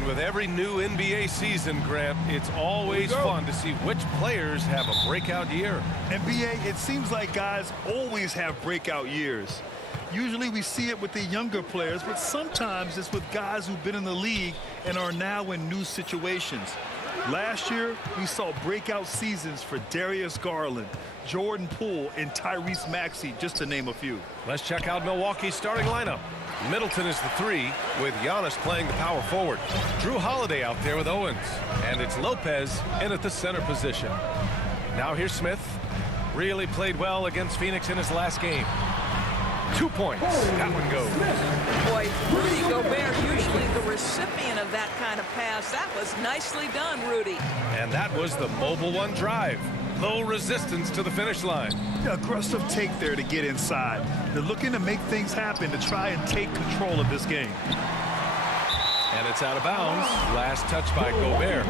And with every new NBA season, Grant, it's always fun to see which players have a breakout year. NBA, it seems like guys always have breakout years. Usually we see it with the younger players, but sometimes it's with guys who've been in the league and are now in new situations. Last year, we saw breakout seasons for Darius Garland, Jordan Poole, and Tyrese Maxey, just to name a few. Let's check out Milwaukee's starting lineup. Middleton is the 3, with Giannis playing the power forward. Drew Holiday out there with Owens, and it's Lopez in at the center position. Now here's Smith. Really played well against Phoenix in his last game. 2 points. That one goes. Boy, Rudy Gobert, usually the recipient of that kind of pass. That was nicely done, Rudy. And that was the mobile one drive. Low resistance to the finish line. Aggressive take there to get inside. They're looking to make things happen to try and take control of this game. And it's out of bounds. Last touch by Gobert.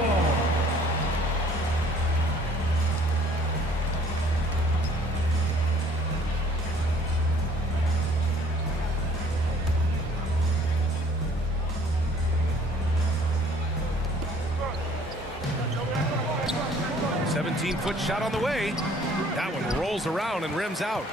Foot shot on the way. That one rolls around and rims out.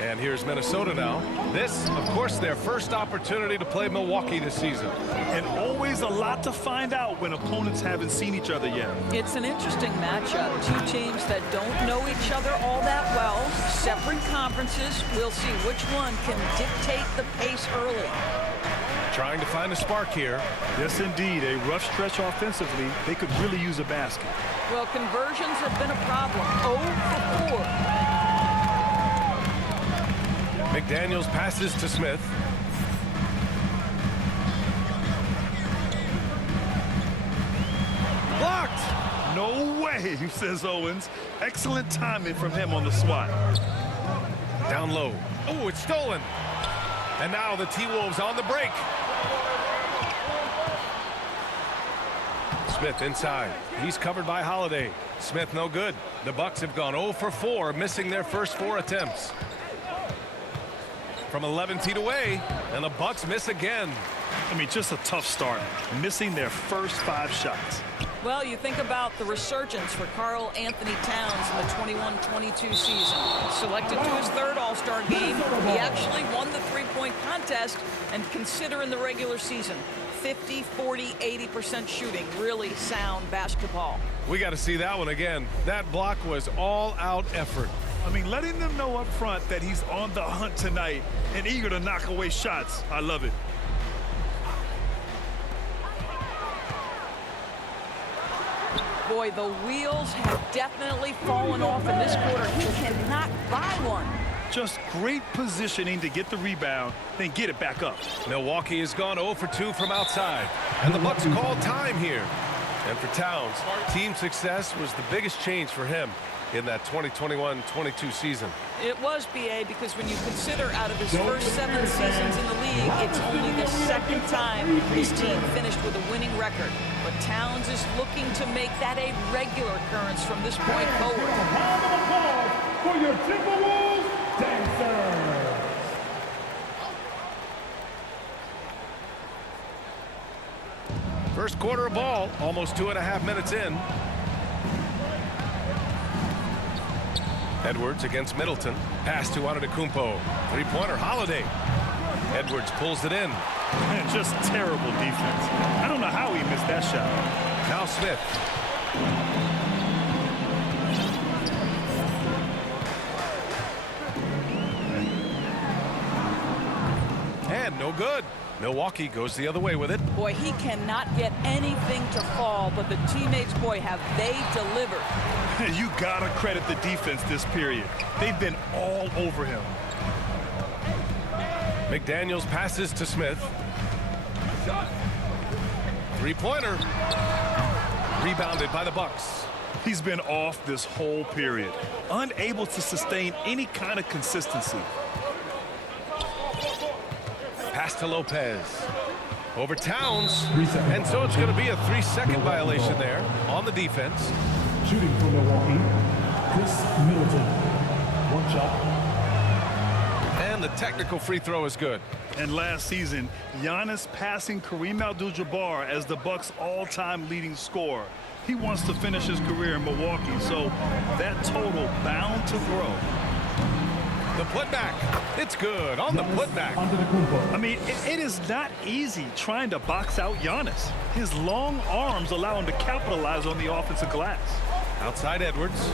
And here's Minnesota now. This, of course, their first opportunity to play Milwaukee this season. And always a lot to find out when opponents haven't seen each other yet. It's an interesting matchup. Two teams that don't know each other all that well. Separate conferences. We'll see which one can dictate the pace early. Trying to find a spark here. Yes, indeed. A rough stretch offensively. They could really use a basket. Well, conversions have been a problem. 0 for 4. McDaniels passes to Smith. Blocked! No way, says Owens. Excellent timing from him on the swat. Down low. Oh, it's stolen. And now the T-Wolves on the break. Smith inside. He's covered by Holiday. Smith no good. The Bucks have gone 0 for 4, missing their first 4 attempts. From 11 feet away, and the Bucks miss again. I mean, just a tough start, missing their first 5 shots. Well, you think about the resurgence for Karl Anthony Towns in the 21-22 season. Selected to his 3rd All-Star game, he actually won the three-point contest, and consider in the regular season, 50, 40, 80% shooting. Really sound basketball. We got to see that one again. That block was all-out effort. I mean, letting them know up front that he's on the hunt tonight and eager to knock away shots. I love it. Boy, the wheels have definitely fallen off in this quarter. He cannot buy one. Just great positioning to get the rebound, then get it back up. Milwaukee has gone 0 for 2 from outside. And the Bucks call time here. And for Towns, team success was the biggest change for him in that 2021-22 season. It was, BA, because when you consider out of his first 7 seasons in the league, it's only the 2nd time his team finished with a winning record. But Towns is looking to make that a regular occurrence from this point forward. Round of applause for your Timberwolves dancers. First quarter of ball, almost 2.5 minutes in. Edwards against Middleton. Pass to Antetokounmpo. Three-pointer, Holiday. Edwards pulls it in. Man, just terrible defense. I don't know how he missed that shot. Now Smith. And no good. Milwaukee goes the other way with it. Boy, he cannot get anything to fall, but the teammates, boy, have they delivered. You gotta credit the defense this period. They've been all over him. McDaniels passes to Smith. Three-pointer. Rebounded by the Bucks. He's been off this whole period, unable to sustain any kind of consistency. Pass to Lopez. Over Towns. And so it's going to be a 3-second violation there on the defense. Shooting for Milwaukee, Chris Middleton. One shot. And the technical free throw is good. And last season, Giannis passing Kareem Abdul-Jabbar as the Bucks' all-time leading scorer. He wants to finish his career in Milwaukee, so that total bound to grow. The putback. It's good on the putback. I mean, it is not easy trying to box out Giannis. His long arms allow him to capitalize on the offensive glass. Outside Edwards.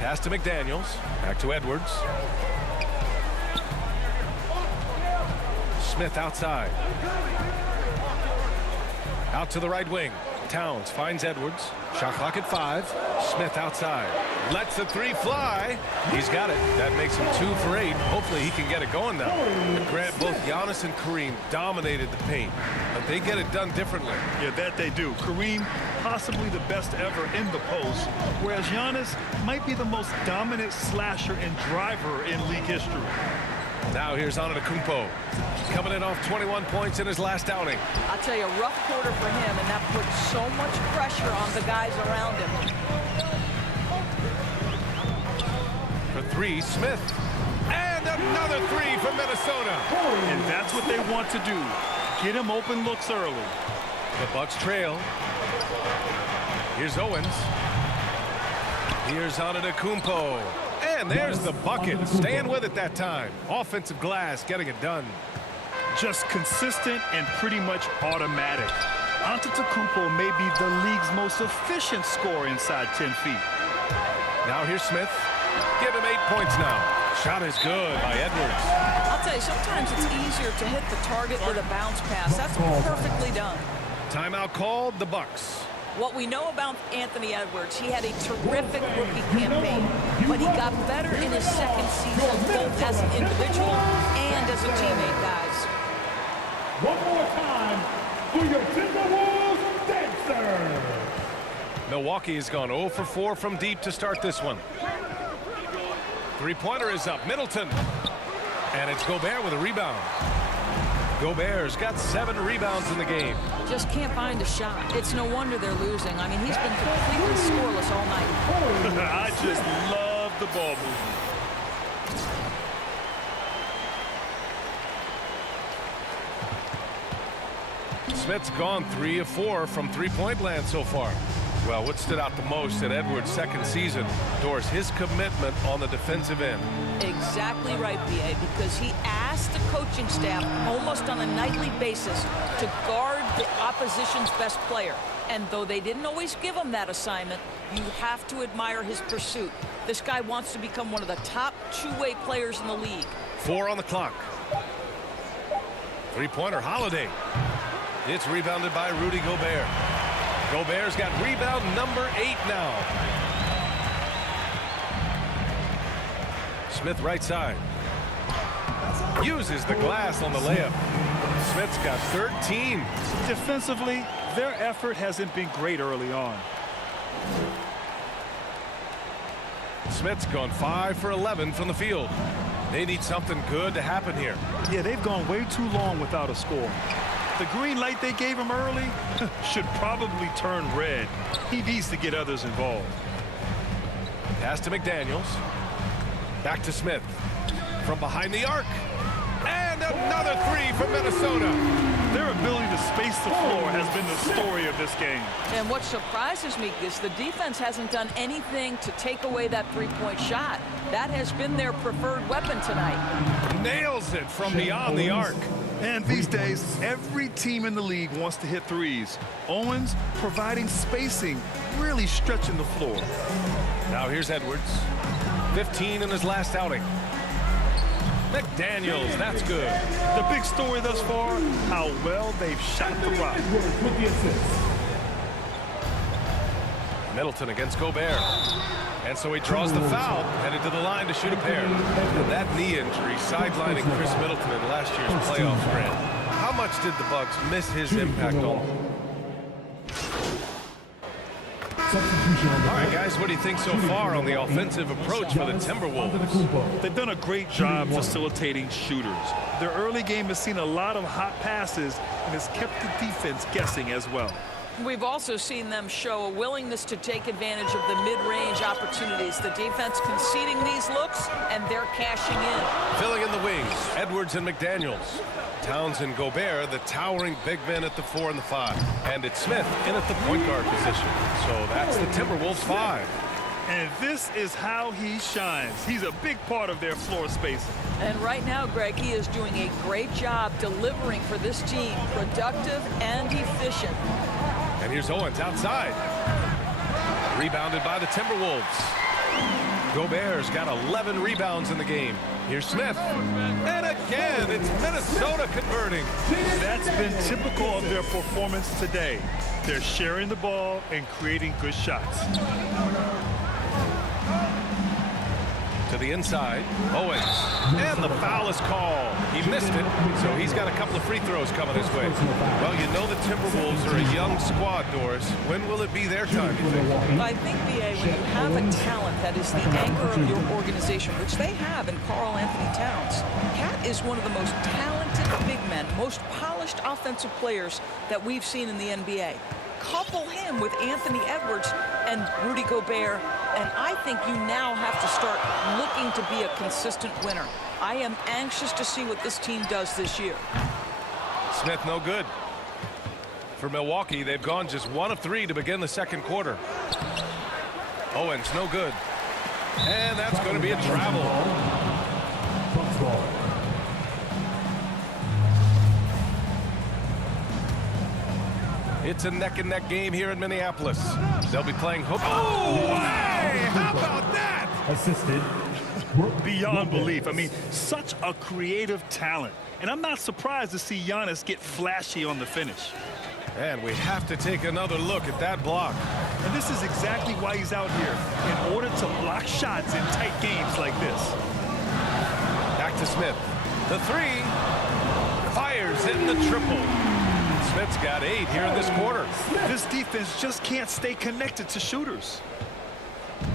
Pass to McDaniels. Back to Edwards. Smith outside. Out to the right wing. Towns finds Edwards. Shot clock at 5. Smith outside. Lets the three fly. He's got it. That makes him 2 for 8. Hopefully he can get it going now. But Grant, both Giannis and Kareem dominated the paint. But they get it done differently. Yeah, that they do. Kareem, possibly the best ever in the post, whereas Giannis might be the most dominant slasher and driver in league history. Now here's Antetokounmpo. Coming in off 21 points in his last outing. I'll tell you, a rough quarter for him, and that puts so much pressure on the guys around him. For 3, Smith. And another 3 from Minnesota. And that's what they want to do. Get him open looks early. The Bucks trail. Here's Owens. Here's Antetokounmpo. And there's the bucket. Staying with it that time. Offensive glass, getting it done. Just consistent and pretty much automatic. Antetokounmpo may be the league's most efficient scorer inside 10 feet. Now here's Smith. Give him 8 points now. Shot is good by Edwards. I'll tell you, sometimes it's easier to hit the target with a bounce pass. That's perfectly done. Timeout called, the Bucks. What we know about Anthony Edwards, he had a terrific rookie campaign, but he got better in his second season, both as an individual and as a teammate, guys. One more time for your Timberwolves dancer. Milwaukee has gone 0 for 4 from deep to start this one. Three-pointer is up. Middleton. And it's Gobert with a rebound. Gobert's got 7 rebounds in the game. Just can't find a shot. It's no wonder they're losing. I mean, he's been completely scoreless all night. I just love the ball movement. Smith's gone 3 of 4 from three-point land so far. Well, what stood out the most in Edwards' second season, Doris, his commitment on the defensive end. Exactly right, B.A., because he asked the coaching staff almost on a nightly basis to guard the opposition's best player. And though they didn't always give him that assignment, you have to admire his pursuit. This guy wants to become one of the top two-way players in the league. 4 on the clock. Three-pointer, Holiday. It's rebounded by Rudy Gobert. Gobert's got rebound number 8 now. Smith right side. Uses the glass on the layup. Smith's got 13. Defensively, their effort hasn't been great early on. Smith's gone 5 for 11 from the field. They need something good to happen here. Yeah, they've gone way too long without a score. The green light they gave him early should probably turn red. He needs to get others involved. Pass to McDaniels. Back to Smith. From behind the arc. And another 3 from Minnesota. Their ability to space the floor has been the story of this game. And what surprises me is the defense hasn't done anything to take away that three-point shot. That has been their preferred weapon tonight. Nails it from beyond the arc. And these days, every team in the league wants to hit threes. Owens providing spacing, really stretching the floor. Now here's Edwards. 15 in his last outing. McDaniels, that's good. The big story thus far, how well they've shot the rock. With the assist. Middleton against Gobert. And so he draws the foul, headed to the line to shoot a pair. And that knee injury sidelining Chris Middleton in last year's playoffs, Grant. How much did the Bucks miss his impact on them? All right, guys, what do you think so far on the offensive approach for the Timberwolves? They've done a great job facilitating shooters. Their early game has seen a lot of hot passes and has kept the defense guessing as well. We've also seen them show a willingness to take advantage of the mid-range opportunities. The defense conceding these looks, and they're cashing in. Filling in the wings, Edwards and McDaniels. Towns and Gobert, the towering big men at the 4 and the 5. And it's Smith in at the point guard position. So that's the Timberwolves 5. And this is how he shines. He's a big part of their floor spacing. And right now, Greg, he is doing a great job delivering for this team, productive and efficient. And here's Owens outside. Rebounded by the Timberwolves. Gobert's got 11 rebounds in the game. Here's Smith. And again, it's Minnesota converting. That's been typical of their performance today. They're sharing the ball and creating good shots. To the inside, Owens. And the foul is called. He missed it, so he's got a couple of free throws coming his way. Well, you know the Timberwolves are a young squad, Doris. When will it be their time, you think? I think, B.A., when you have a talent that is the anchor of your organization, which they have in Karl Anthony Towns, Cat is one of the most talented big men, most polished offensive players that we've seen in the NBA. Couple him with Anthony Edwards and Rudy Gobert, and I think you now have to start looking to be a consistent winner. I am anxious to see what this team does this year. Smith no good. For Milwaukee, they've gone just 1 of 3 to begin the second quarter. Owens no good. And that's going to be a travel. It's a neck-and-neck game here in Minneapolis. They'll be playing hook. Oh, hey, how about that? Assisted. Beyond belief. I mean, such a creative talent. And I'm not surprised to see Giannis get flashy on the finish. And we have to take another look at that block. And this is exactly why he's out here, in order to block shots in tight games like this. Back to Smith. The 3. Fires hitting the triple. Smith's got 8 here in this quarter. This defense just can't stay connected to shooters.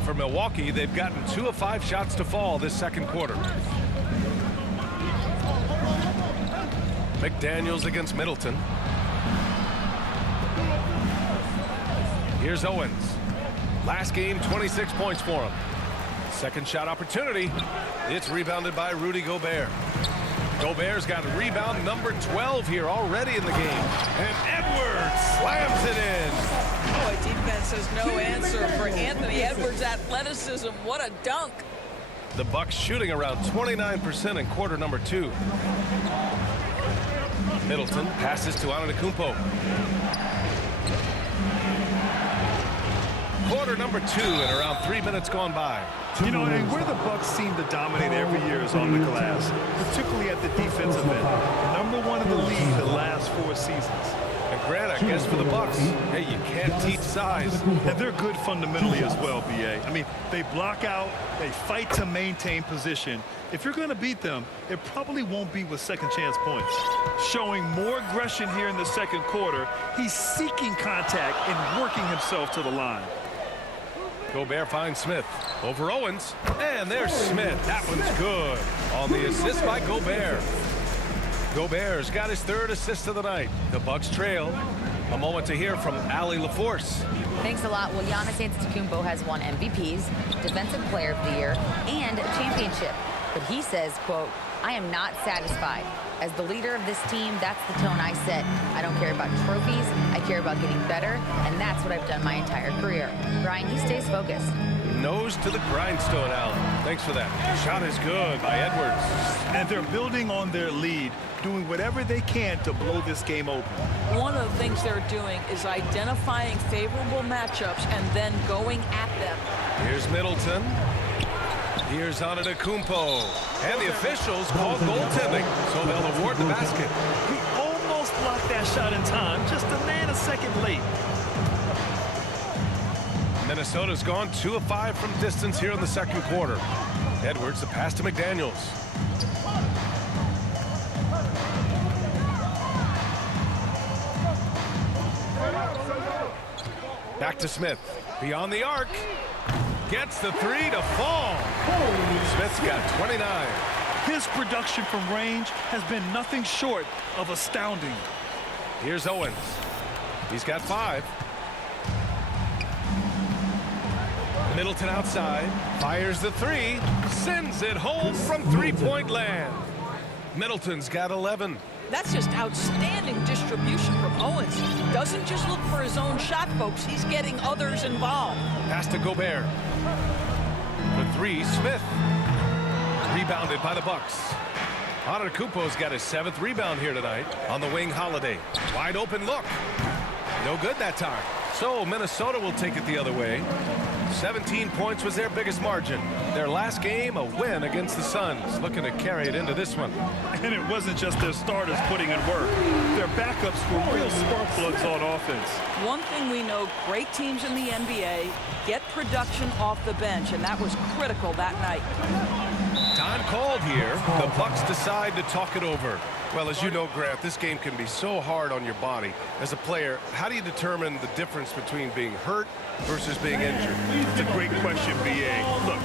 For Milwaukee, they've gotten 2 of 5 shots to fall this second quarter. McDaniels against Middleton. Here's Owens. Last game, 26 points for him. Second shot opportunity. It's rebounded by Rudy Gobert. Gobert's got rebound number 12 here already in the game. And Edwards slams it in. Boy, defense has no answer for Anthony Edwards' athleticism. What a dunk. The Bucks shooting around 29% in quarter number 2. Middleton passes to Antetokounmpo. Quarter number 2 and around 3 minutes gone by. You know, and where the Bucks seem to dominate every year is on the glass, particularly at the defensive end. Number 1 in the league the last 4 seasons. And Grant, I guess for the Bucks, hey, you can't teach size. And they're good fundamentally as well, B.A. I mean, they block out, they fight to maintain position. If you're going to beat them, it probably won't be with second chance points. Showing more aggression here in the second quarter, he's seeking contact and working himself to the line. Gobert finds Smith over Owens, and there's Smith. That one's good on the assist by Gobert. Gobert's got his 3rd assist of the night. The Bucks trail. A moment to hear from Allie LaForce. Thanks a lot. Well, Giannis Antetokounmpo has won MVPs, Defensive Player of the Year, and a championship. But he says, quote, "I am not satisfied. As the leader of this team, that's the tone I set. I don't care about trophies. I care about getting better, and that's what I've done my entire career." Brian, he stays focused. Nose to the grindstone, Allen. Thanks for that. Shot is good by Edwards. And they're building on their lead, doing whatever they can to blow this game open. One of the things they're doing is identifying favorable matchups and then going at them. Here's Middleton. Here's Antetokounmpo. And the officials call goaltending, so they'll award the basket. He almost blocked that shot in time, just a nanosecond late. Minnesota's gone 2 of 5 from distance here in the second quarter. Edwards, the pass to McDaniels. Back to Smith. Beyond the arc. Gets the 3 to fall. Smith's got 29. His production from range has been nothing short of astounding. Here's Owens. He's got 5. Middleton outside, fires the 3, sends it home from three-point land. Middleton's got 11. That's just outstanding distribution from Owens. Doesn't just look for his own shot, folks. He's getting others involved. Pass to Gobert. For 3, Smith. Rebounded by the Bucks. Antetokounmpo's got his 7th rebound here tonight. On the wing, Holiday. Wide open look. No good that time. So Minnesota will take it the other way. 17 points was their biggest margin. Their last game, a win against the Suns. Looking to carry it into this one. And it wasn't just their starters putting in work. Their backups were real spark plugs on offense. One thing we know, great teams in the NBA get production off the bench, and that was critical that night. Time called here. The Bucks decide to talk it over. Well, as you know, Grant, this game can be so hard on your body. As a player, how do you determine the difference between being hurt versus being injured? It's a great question, B.A. Look,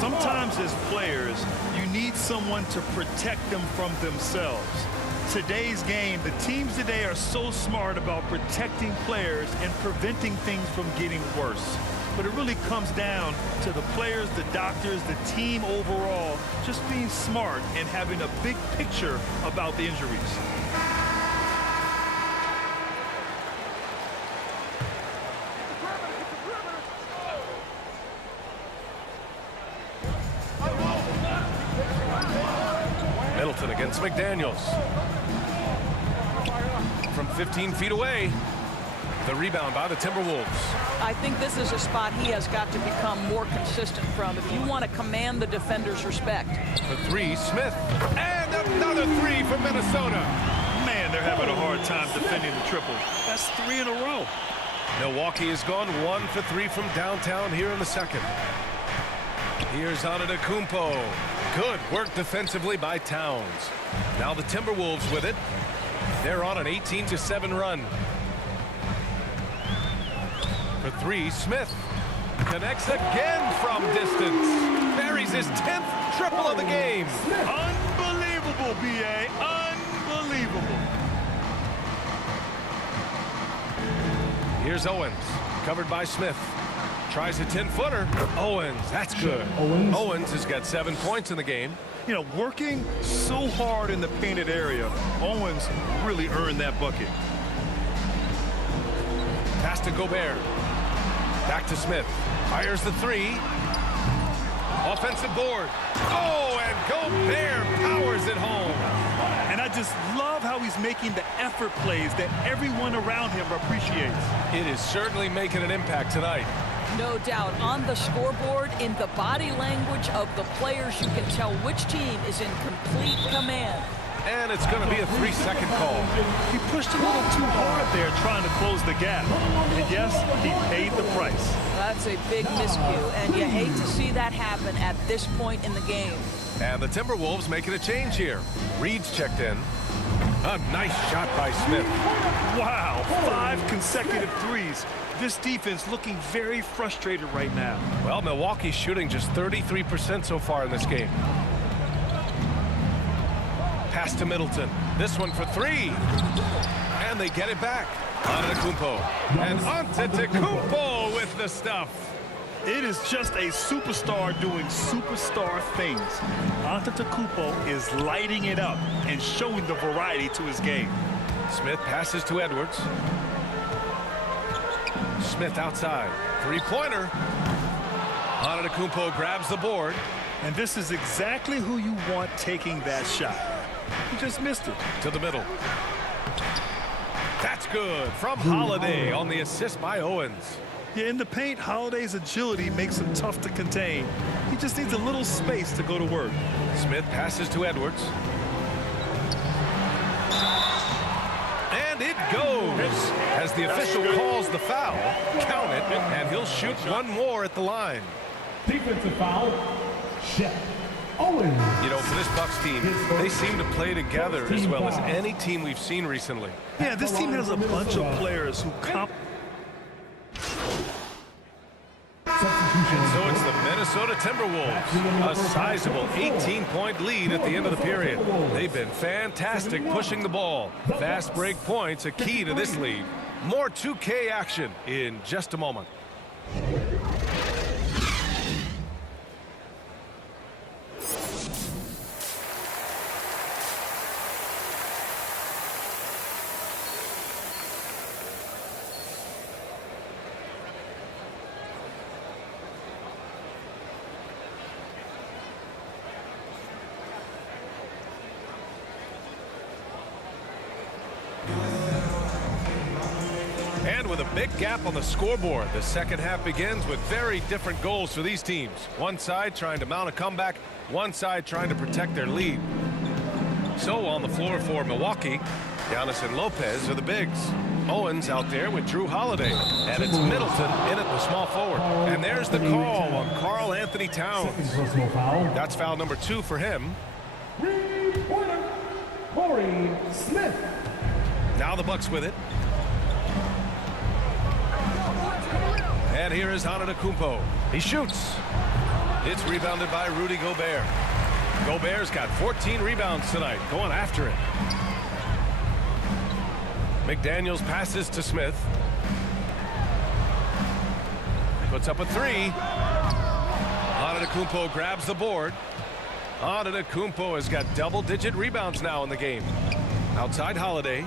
sometimes as players, you need someone to protect them from themselves. Today's game, the teams today are so smart about protecting players and preventing things from getting worse. But it really comes down to the players, the doctors, the team overall, just being smart and having a big picture about the injuries. Middleton against McDaniels. From 15 feet away. The rebound by the Timberwolves. I think this is a spot he has got to become more consistent from if you want to command the defender's respect. The 3, Smith. And another 3 from Minnesota. Man, they're having a hard time defending the triple. That's 3 in a row. Milwaukee has gone 1 for 3 from downtown here in the second. Here's Antetokounmpo. Good work defensively by Towns. Now the Timberwolves with it. They're on an 18-7 run. For 3, Smith connects again from distance. Buries his 10th triple of the game. Unbelievable, B.A. Unbelievable. Here's Owens, covered by Smith. Tries a 10-footer. Owens, that's good. Owens has got 7 points in the game. You know, working so hard in the painted area, Owens really earned that bucket. Pass to Gobert. Back to Smith. Fires the 3. Offensive board. Oh, and Gobert powers it home. And I just love how he's making the effort plays that everyone around him appreciates. It is certainly making an impact tonight. No doubt. On the scoreboard, in the body language of the players, you can tell which team is in complete command. And it's going to be a 3-second call. He pushed a little too hard there trying to close the gap. And yes, he paid the price. That's a big miscue, and you hate to see that happen at this point in the game. And the Timberwolves making a change here. Reed's checked in. A nice shot by Smith. Wow, 5 consecutive threes. This defense looking very frustrated right now. Well, Milwaukee's shooting just 33% so far in this game. Pass to Middleton. This one for 3. And they get it back. Antetokounmpo. And Antetokounmpo with the stuff. It is just a superstar doing superstar things. Antetokounmpo is lighting it up and showing the variety to his game. Smith passes to Edwards. Smith outside. 3-pointer. Antetokounmpo grabs the board. And this is exactly who you want taking that shot. He just missed it. To the middle. That's good from Holiday on the assist by Owens. Yeah, in the paint, Holiday's agility makes him tough to contain. He just needs a little space to go to work. Smith passes to Edwards. And it goes as the official calls the foul. Count it, and he'll shoot one more at the line. Defensive foul, Chet Owens. You know, for this Bucks team, they seem to play together as well as any team we've seen recently. Yeah, this team has a bunch of players who And so it's the Minnesota Timberwolves, a sizable 18-point lead at the end of the period. They've been fantastic pushing the ball. Fast break points, a key to this lead. More 2K action in just a moment. And with a big gap on the scoreboard, the second half begins with very different goals for these teams. One side trying to mount a comeback, one side trying to protect their lead. So on the floor for Milwaukee, Giannis and Lopez are the bigs. Owens out there with Drew Holiday. And it's Middleton in at the small forward. And there's the call on Karl Anthony Towns. That's foul number 2 for him. Three-pointer, Corey Smith. Now the Bucks with it. And here is Antetokounmpo. He shoots. It's rebounded by Rudy Gobert. Gobert's got 14 rebounds tonight, going after it. McDaniels passes to Smith. Puts up a 3. Antetokounmpo grabs the board. Antetokounmpo has got double-digit rebounds now in the game. Outside Holiday.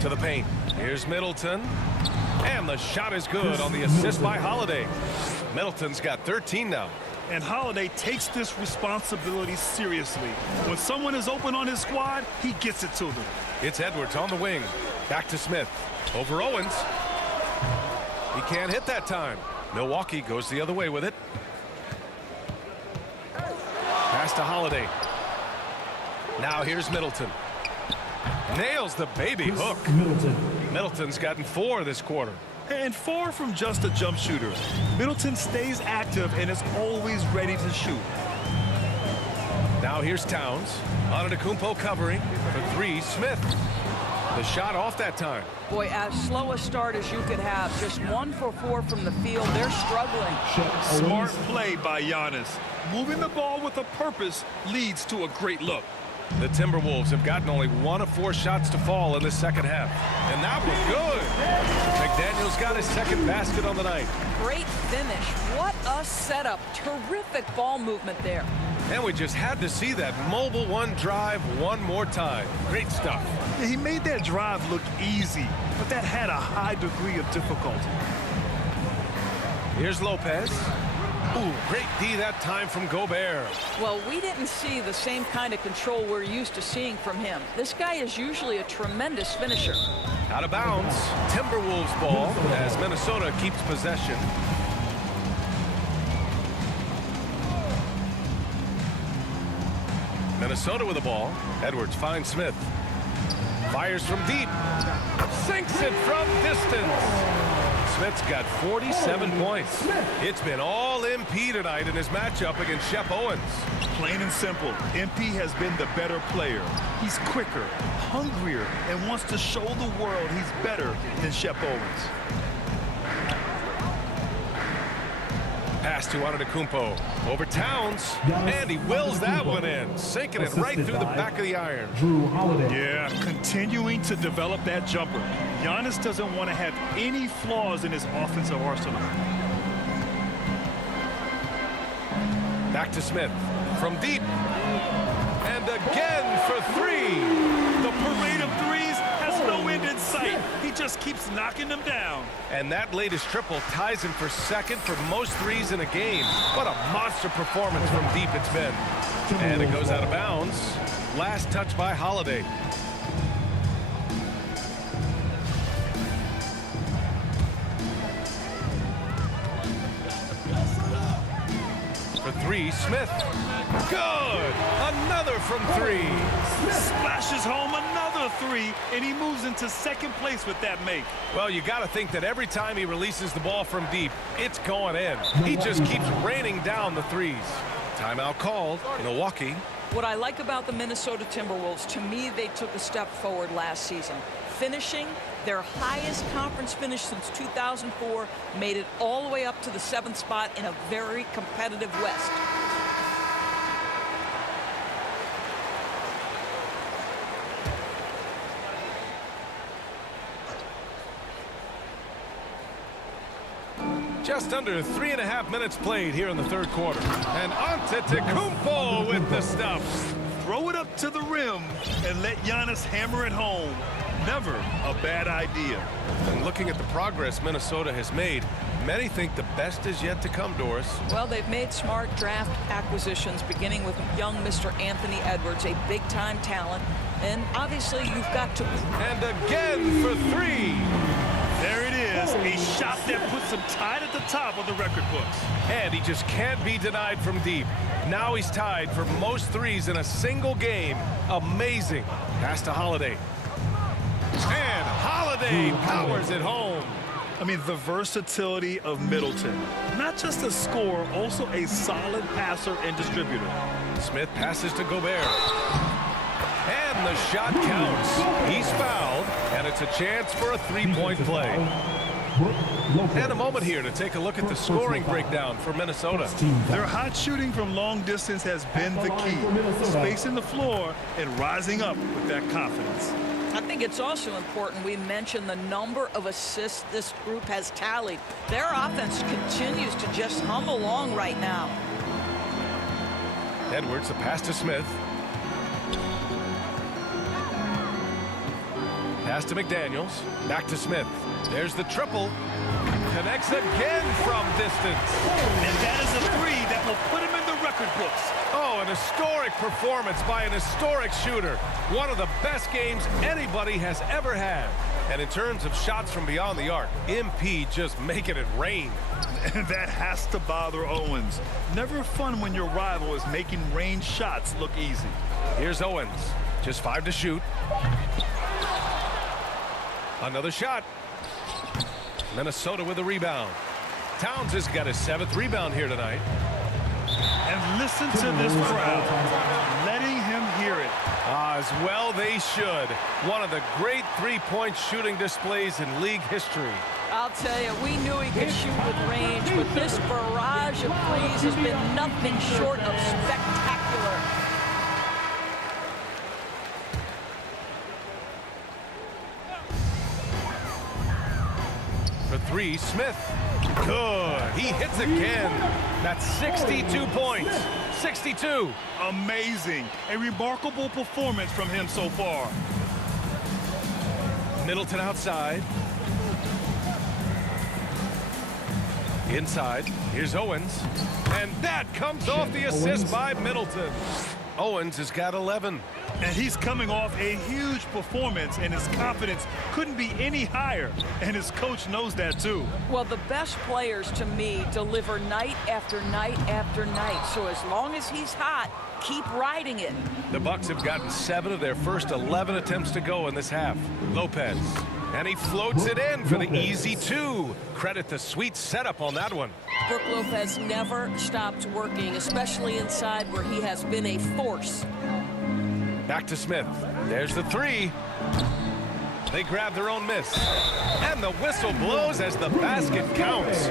To the paint. Here's Middleton. And the shot is good on the assist by Holiday. Middleton's got 13 now. And Holiday takes this responsibility seriously. When someone is open on his squad, he gets it to them. It's Edwards on the wing. Back to Smith. Over Owens. He can't hit that time. Milwaukee goes the other way with it. Pass to Holiday. Now here's Middleton. Nails the baby hook. Middleton's gotten 4 this quarter. And 4 from just a jump shooter. Middleton stays active and is always ready to shoot. Now here's Towns. Antetokounmpo covering for 3. Smith. The shot off that time. Boy, as slow a start as you could have. Just 1 for 4 from the field. They're struggling. Smart play by Giannis. Moving the ball with a purpose leads to a great look. The Timberwolves have gotten only 1 of 4 shots to fall in the second half. And that was good. McDaniels got his second basket on the night. Great finish. What a setup. Terrific ball movement there. And we just had to see that mobile 1 drive one more time. Great stuff. Yeah, he made that drive look easy, but that had a high degree of difficulty. Here's Lopez. Ooh, great D that time from Gobert. Well, we didn't see the same kind of control we're used to seeing from him. This guy is usually a tremendous finisher. Out of bounds. Timberwolves ball as Minnesota keeps possession. Minnesota with the ball. Edwards finds Smith. Fires from deep. Sinks it from distance. Smith's got 47 points. It's been all MP tonight in his matchup against Shep Owens. Plain and simple, MP has been the better player. He's quicker, hungrier, and wants to show the world he's better than Shep Owens. Pass to Antetokounmpo. Over Towns. And he wills that one in. Sinking it right through the back of the iron. Drew Holiday. Yeah, continuing to develop that jumper. Giannis doesn't want to have any flaws in his offensive arsenal. Back to Smith. From deep. And again for 3. The parade of threes has no end in sight. He just keeps knocking them down. And that latest triple ties him for second for most threes in a game. What a monster performance from deep it's been. And it goes out of bounds. Last touch by Holiday. For 3, Smith. Good. Another from 3. Splashes home another 3, and he moves into second place with that make. Well, you got to think that every time he releases the ball from deep, it's going in. He just keeps raining down the threes. Timeout called. Milwaukee. What I like about the Minnesota Timberwolves, to me, they took a step forward last season. Finishing their highest conference finish since 2004, made it all the way up to the 7th spot in a very competitive West. Just under 3.5 minutes played here in the third quarter. And Antetokounmpo with the stuff. Throw it up to the rim and let Giannis hammer it home. Never a bad idea. And looking at the progress Minnesota has made, many think the best is yet to come, Doris. Well, they've made smart draft acquisitions, beginning with young Mr. Anthony Edwards, a big-time talent. And obviously, you've got to... And again for three. There it is, a shot that puts him tied at the top of the record books. And he just can't be denied from deep. Now he's tied for most threes in a single game. Amazing. Pass to Holiday. And Holiday powers it home. I mean, the versatility of Middleton. Not just a scorer, also a solid passer and distributor. Smith passes to Gobert. And the shot counts. He's fouled, and it's a chance for a three-point play. And a moment here to take a look at the scoring breakdown for Minnesota. Their hot shooting from long distance has been the key. Spacing the floor and rising up with that confidence. I think it's also important we mention the number of assists this group has tallied. Their offense continues to just hum along right now. Edwards, a pass to Smith. Pass to McDaniels. Back to Smith. There's the triple. Connects again from distance. And that is a three that will put him in the record books. Oh, an historic performance by an historic shooter. One of the best games anybody has ever had. And in terms of shots from beyond the arc, MP just making it rain. And that has to bother Owens. Never fun when your rival is making range shots look easy. Here's Owens. Just 5 to shoot. Another shot. Minnesota with a rebound. Towns has got his 7th rebound here tonight. And listen to this crowd, letting him hear it. As well they should. One of the great three-point shooting displays in league history. I'll tell you, we knew he could shoot with range, but this barrage of threes has been nothing short of spectacular. For three, Smith. Good. He hits again. That's 62 points. 62. Amazing. A remarkable performance from him so far. Middleton outside. Inside. Here's Owens. And that comes off the assist by Middleton. Owens has got 11. And he's coming off a huge performance, and his confidence couldn't be any higher. And his coach knows that, too. Well, the best players, to me, deliver night after night after night. So as long as he's hot, keep riding it. The Bucks have gotten 7 of their first 11 attempts to go in this half. Lopez. And he floats it in for the easy 2. Credit the sweet setup on that one. Brook Lopez never stops working, especially inside where he has been a force. Back to Smith. There's the 3. They grab their own miss. And the whistle blows as the basket counts.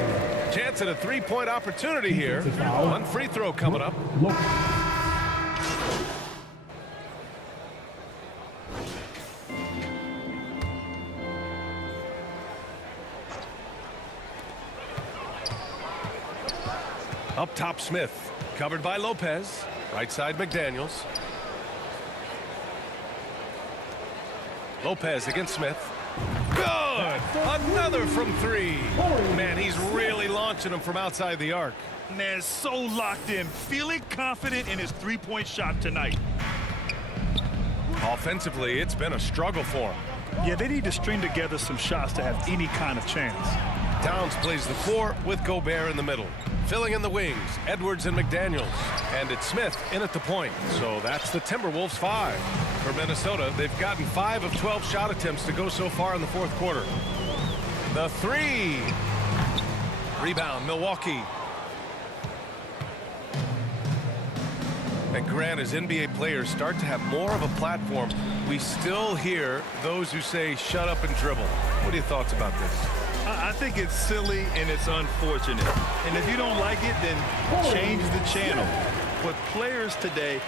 Chance at a 3-point opportunity here. One free throw coming up. Up top, Smith. Covered by Lopez. Right side, McDaniels. Lopez against Smith. Good! Another from 3. Man, he's really launching them from outside the arc. Man, so locked in, feeling confident in his three-point shot tonight. Offensively, it's been a struggle for him. Yeah, they need to string together some shots to have any kind of chance. Towns plays the 4 with Gobert in the middle. Filling in the wings, Edwards and McDaniels. And it's Smith in at the point. So that's the Timberwolves 5. For Minnesota, they've gotten 5 of 12 shot attempts to go so far in the fourth quarter. The 3. Rebound, Milwaukee. And Grant, as NBA players start to have more of a platform, we still hear those who say, shut up and dribble. What are your thoughts about this? I think it's silly and it's unfortunate. And if you don't like it, then change the channel. But players today,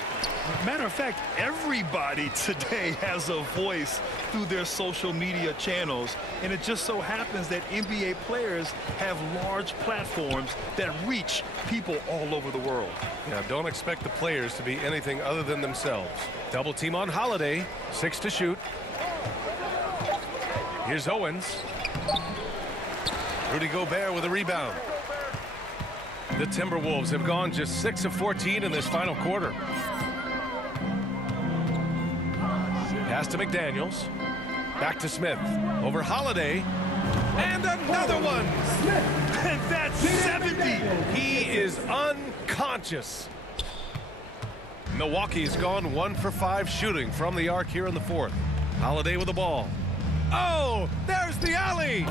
matter of fact, everybody today has a voice through their social media channels. And it just so happens that NBA players have large platforms that reach people all over the world. Now, don't expect the players to be anything other than themselves. Double team on Holiday. 6 to shoot. Here's Owens. Rudy Gobert with a rebound. The Timberwolves have gone just 6 of 14 in this final quarter. Pass to McDaniels. Back to Smith. Over Holiday. And another one. And that's 70. He is unconscious. Milwaukee's gone 1 for 5 shooting from the arc here in the fourth. Holiday with the ball. Oh, there's the alley.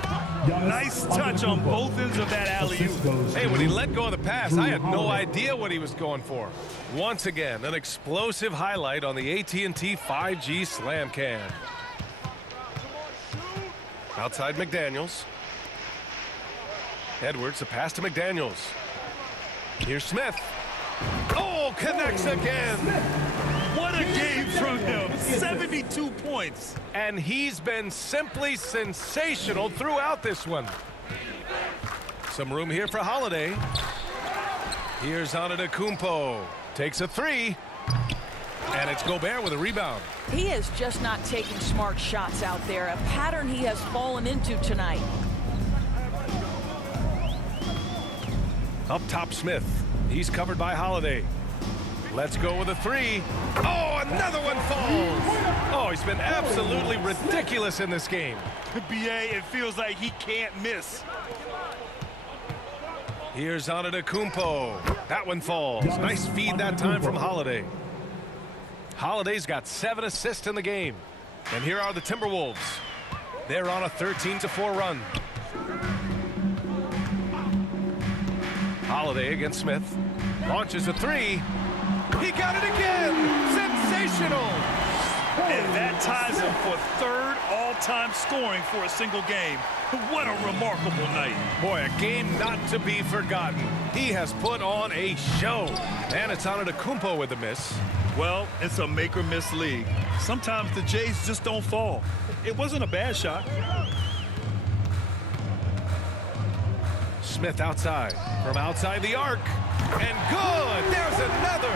Nice touch on both ends of that alley-oop. Hey, when he let go of the pass, I had no idea what he was going for. Once again, an explosive highlight on the AT&T 5G Slam Cam. Outside McDaniels. Edwards, a pass to McDaniels. Here's Smith. Oh, connects again. What a game from him. 72 points. And he's been simply sensational throughout this one. Some room here for Holiday. Here's Antetokounmpo. Takes a 3. And it's Gobert with a rebound. He is just not taking smart shots out there, a pattern he has fallen into tonight. Up top, Smith. He's covered by Holiday. Let's go with a 3. Oh, another one falls. Oh, he's been absolutely ridiculous in this game. BA, it feels like he can't miss. Here's Antetokounmpo. That one falls. Nice feed that time from Holiday. Holiday's got 7 assists in the game. And here are the Timberwolves. They're on a 13-4 run. Holiday against Smith. Launches a 3. He got it again! Sensational! And that ties him for 3rd all-time scoring for a single game. What a remarkable night. Boy, a game not to be forgotten. He has put on a show. And it's Antetokounmpo with the miss. Well, it's a make-or-miss league. Sometimes the Jays just don't fall. It wasn't a bad shot. Smith outside. From outside the arc. And good! There's another!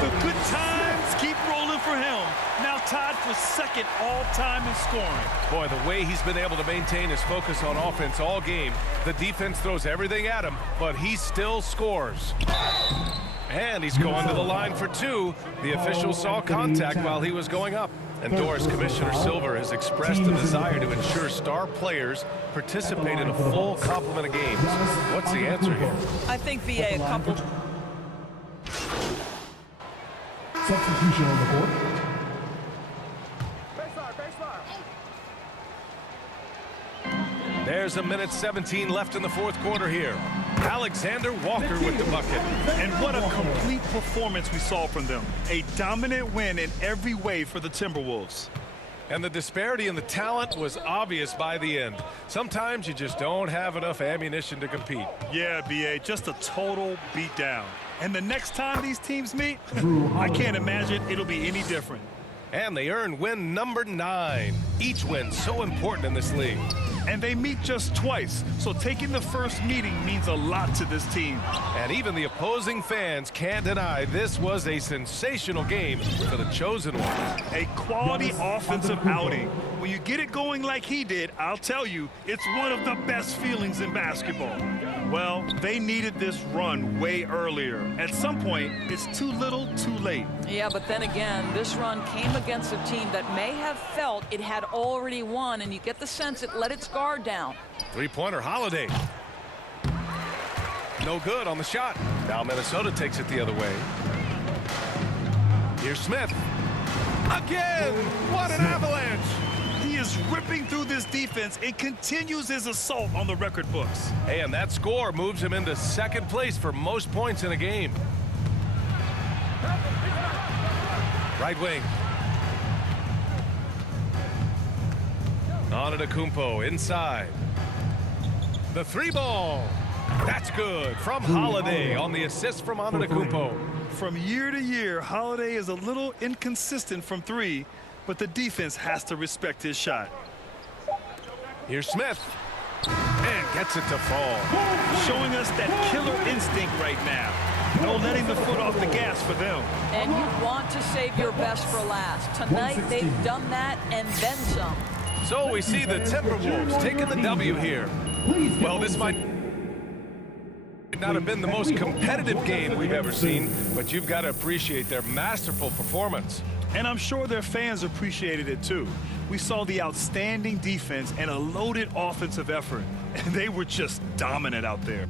The good times keep rolling for him. Now tied for 2nd all-time in scoring. Boy, the way he's been able to maintain his focus on offense all game. The defense throws everything at him, but he still scores. And he's going to the line for 2. The official saw contact while he was going up. And Doris, Commissioner Silver has expressed a desire to ensure star players participate in a full complement of games. What's the answer here? I think VA a couple. Substitution on the court. There's a minute 17 left in the fourth quarter here. Alexander Walker with the bucket. And what a complete performance we saw from them. A dominant win in every way for the Timberwolves. And the disparity in the talent was obvious by the end. Sometimes you just don't have enough ammunition to compete. Yeah, BA, just a total beatdown. And the next time these teams meet, I can't imagine it'll be any different. And they earn win number 9. Each win so important in this league. And they meet just twice, so taking the first meeting means a lot to this team. And even the opposing fans can't deny this was a sensational game for the chosen one. A quality offensive outing. When you get it going like he did, I'll tell you, it's one of the best feelings in basketball. Well, they needed this run way earlier. At some point, it's too little, too late. Yeah, but then again, this run came against a team that may have felt it had already won, and you get the sense it let its guard down. 3-pointer Holiday. No good on the shot. Now Minnesota takes it the other way. Here's Smith. Again! What an avalanche! He is ripping through this defense and continues his assault on the record books. Hey, and that score moves him into 2nd place for most points in a game. Right wing. Antetokounmpo inside. The 3 ball. That's good from Holiday on the assist from Antetokounmpo. From year to year, Holiday is a little inconsistent from three, but the defense has to respect his shot. Here's Smith. And gets it to fall. Showing us that killer instinct right now. No letting the foot off the gas for them. And you want to save your best for last. Tonight, they've done that and then some. So we see the Timberwolves taking the W here. Well, this might not have been the most competitive game we've ever seen, but you've got to appreciate their masterful performance. And I'm sure their fans appreciated it too. We saw the outstanding defense and a loaded offensive effort, and they were just dominant out there.